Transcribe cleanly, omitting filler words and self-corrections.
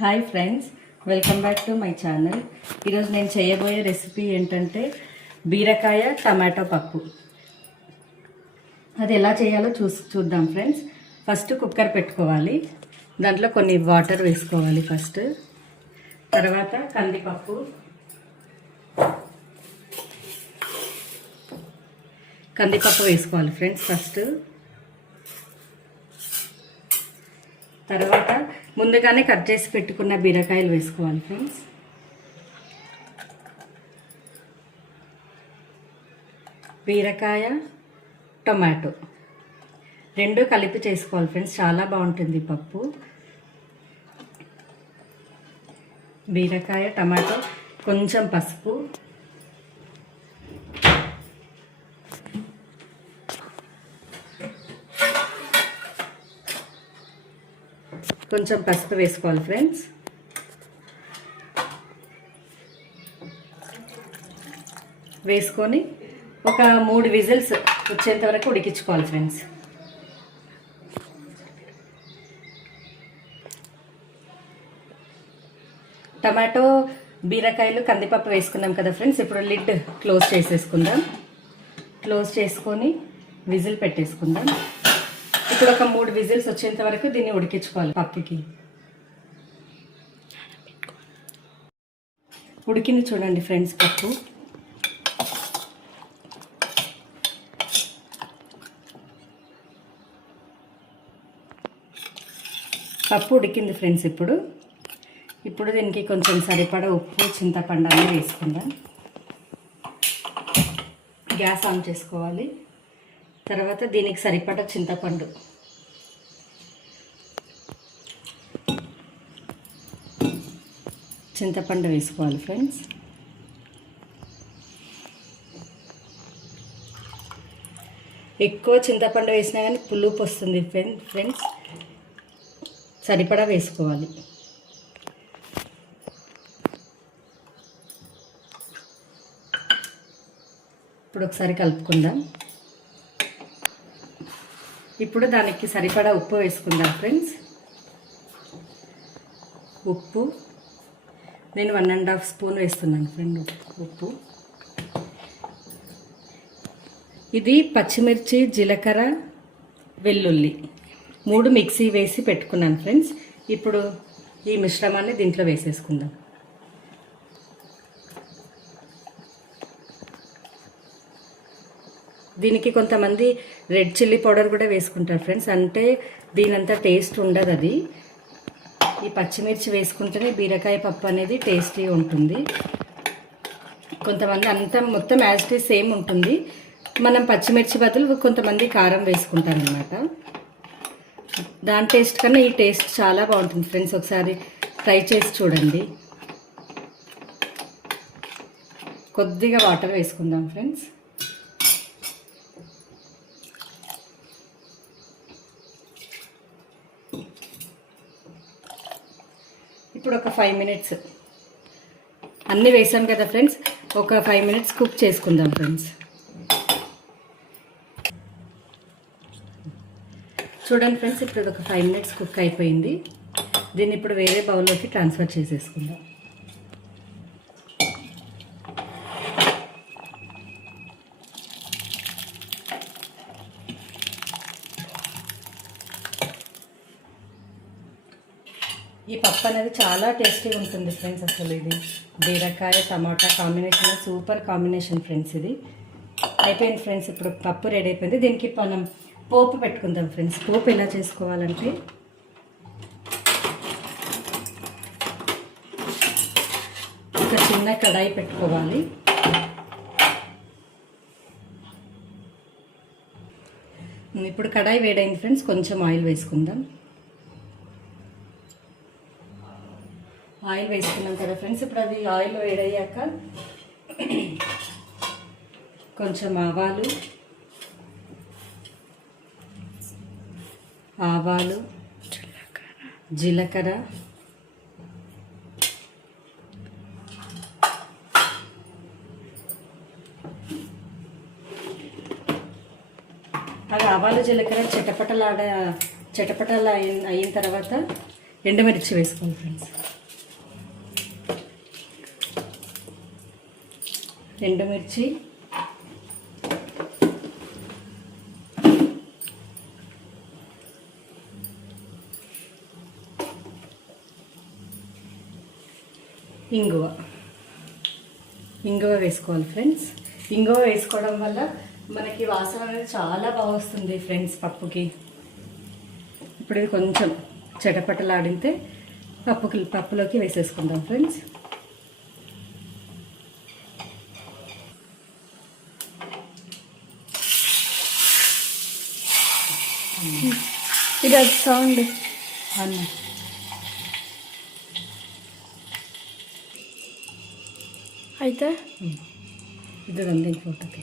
Hi friends, welcome back to my channel. ఈరోజు నేను చేయబోయే రెసిపీ ఏంటంటే బీరకాయ టమాటో పప్పు. అది ఎలా చేయాలో చూద్దాం ఫ్రెండ్స్. ఫస్ట్ కుక్కర్ పెట్టుకోవాలి, దాంట్లో కొన్ని వాటర్ వేసుకోవాలి ఫస్ట్. తర్వాత కందిపప్పు వేసుకోవాలి ఫ్రెండ్స్ ఫస్ట్. తర్వాత ముందుగానే కట్ చేసి పెట్టుకున్న బీరకాయలు వేసుకోవాలి ఫ్రెండ్స్. బీరకాయ టొమాటో రెండు కలిపి చేసుకోవాలి ఫ్రెండ్స్, చాలా బాగుంటుంది పప్పు. బీరకాయ టమాటో, కొంచెం పసుపు, కొంచెం పసుపు వేసుకోవాలి ఫ్రెండ్స్. వేసుకొని ఒక 3 విజిల్స్ వచ్చేంత వరకు ఉడికించుకోవాలి ఫ్రెండ్స్. టమాటో, బీరకాయలు, కందిపప్పు వేసుకున్నాం కదా ఫ్రెండ్స్. ఇప్పుడు లిడ్ క్లోజ్ చేసేసుకుందాం. క్లోజ్ చేసుకొని విజిల్ పెట్టేసుకుందాం. ఇప్పుడు ఒక 3 విజిల్స్ వచ్చేంత వరకు దీన్ని ఉడికించుకోవాలి. పప్పుకి ఉడికింది చూడండి ఫ్రెండ్స్ పప్పు. పప్పు ఉడికింది ఫ్రెండ్స్. ఇప్పుడు దీనికి కొంచెం సరిపడా ఉప్పు, చింతపండు అన్నీ వేసుకుందాం. గ్యాస్ ఆన్ చేసుకోవాలి. తర్వాత దీనికి సరిపడా చింతపండు వేసుకోవాలి ఫ్రెండ్స్. ఎక్కువ చింతపండు వేసినా కానీ పులుపు వస్తుంది ఫ్రెండ్స్, సరిపడా వేసుకోవాలి. ఇప్పుడు ఒకసారి కలుపుకుందాం. ఇప్పుడు దానికి సరిపడా ఉప్పు వేసుకుందాం ఫ్రెండ్స్. ఉప్పు నేను 1.5 స్పూన్ వేస్తున్నాను ఫ్రెండ్ ఉప్పు. ఇది పచ్చిమిర్చి, జీలకర్ర, వెల్లుల్లి 3 మిక్సీ వేసి పెట్టుకున్నాను ఫ్రెండ్స్. ఇప్పుడు ఈ మిశ్రమాన్ని దీంట్లో వేసేసుకుందాం. దీనికి కొంతమంది రెడ్ చిల్లీ పౌడర్ కూడా వేసుకుంటారు ఫ్రెండ్స్, అంటే దీనంతా టేస్ట్ ఉండదు. అది ఈ పచ్చిమిర్చి వేసుకుంటేనే బీరకాయ పప్పు అనేది టేస్టీ ఉంటుంది. కొంతమంది అంతా మొత్తం యాజ్ ఇట్ ఈజ్ సేమ్ ఉంటుంది. మనం పచ్చిమిర్చి బదులు కొంతమంది కారం వేసుకుంటారు అన్నమాట. దాని టేస్ట్ కన్నా ఈ టేస్ట్ చాలా బాగుంటుంది ఫ్రెండ్స్. ఒకసారి ట్రై చేసి చూడండి. కొద్దిగా వాటర్ వేసుకుందాం ఫ్రెండ్స్. ఇప్పుడు ఒక 5 మినిట్స్ అన్నీ వేసాం కదా ఫ్రెండ్స్, ఒక 5 మినిట్స్ కుక్ చేసుకుందాం ఫ్రెండ్స్. చూడండి ఫ్రెండ్స్, ఇప్పుడు ఒక 5 మినిట్స్ కుక్ అయిపోయింది. దీన్ని ఇప్పుడు వేరే బౌల్లోకి ట్రాన్స్ఫర్ చేసేసుకుందాం. ఈ పప్పు అనేది చాలా టేస్టీగా ఉంటుంది ఫ్రెండ్స్. అసలు ఇది బీరకాయ టమాటా కాంబినేషన్ సూపర్ కాంబినేషన్ ఫ్రెండ్స్. ఇది అయిపోయింది ఫ్రెండ్స్. ఇప్పుడు పప్పు రెడీ అయిపోయింది. దీనికి మనం పోపు పెట్టుకుందాం ఫ్రెండ్స్. పోపు ఎలా చేసుకోవాలంటే ఒక చిన్న కడాయి పెట్టుకోవాలి. ఇప్పుడు కడాయి వేడైంది ఫ్రెండ్స్. కొంచెం ఆయిల్ వేసుకుందాం. ఆయిల్ వేసుకున్నాం కదా ఫ్రెండ్స్. ఇప్పుడు అది ఆయిల్ వేడయ్యాక కొంచెం ఆవాలు, జీలకర్ర, అది ఆవాలు జీలకర్ర చిటపటలు అయిన తర్వాత ఎండుమిర్చి వేసుకోవాలి ఫ్రెండ్స్. ఎండుమిర్చి, ఇంగువ వేసుకోవాలి ఫ్రెండ్స్. ఇంగువ వేసుకోవడం వల్ల మనకి వాసన అనేది చాలా బాగా వస్తుంది ఫ్రెండ్స్ పప్పుకి. ఇప్పుడు ఇది కొంచెం చెటపటలాడితే పప్పులోకి వేసేసుకుందాం ఫ్రెండ్స్. ఇది అది సౌండ్ అన్న అయితే ఇది రండి ఫోటోకి.